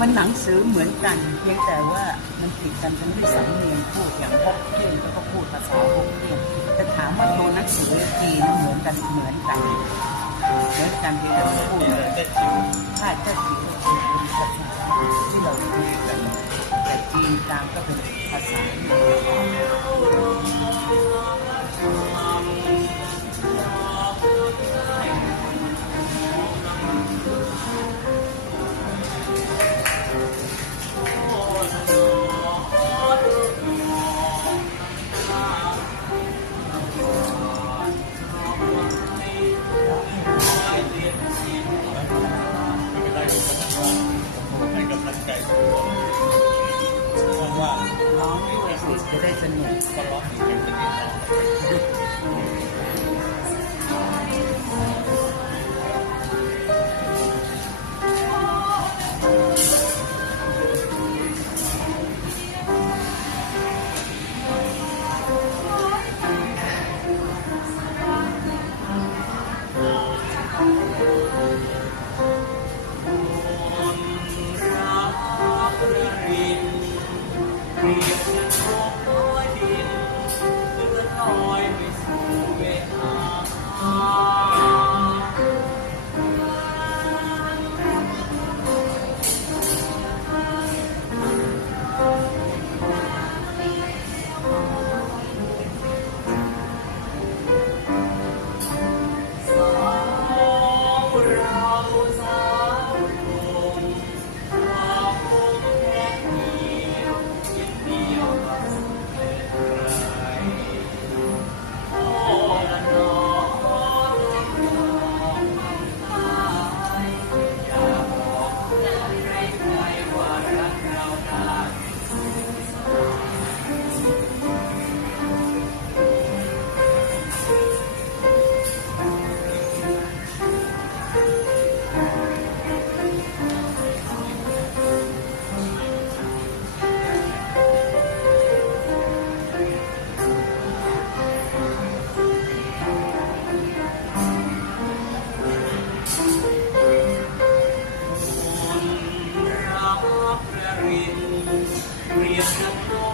มันหนังสือเหมือนกัน เพียงแต่ว่ามันติดกันทั้งที่สำเนียงพูดอย่างฮกเกี้ยนก็ก็พูดภาษาฮกเกี้ยนแต่ถามว่าตัวหนังสือจีนเหมือนกันเหมือนกันเหมือนกันเพียงแต่ว่าพูดถ้าถ้าจีนก็คือเป็นภาษาที่เราคุยกันแต่จีนกลางก็เป็นภาษาที่เรา จะได้สนุก Oh. ก็ร้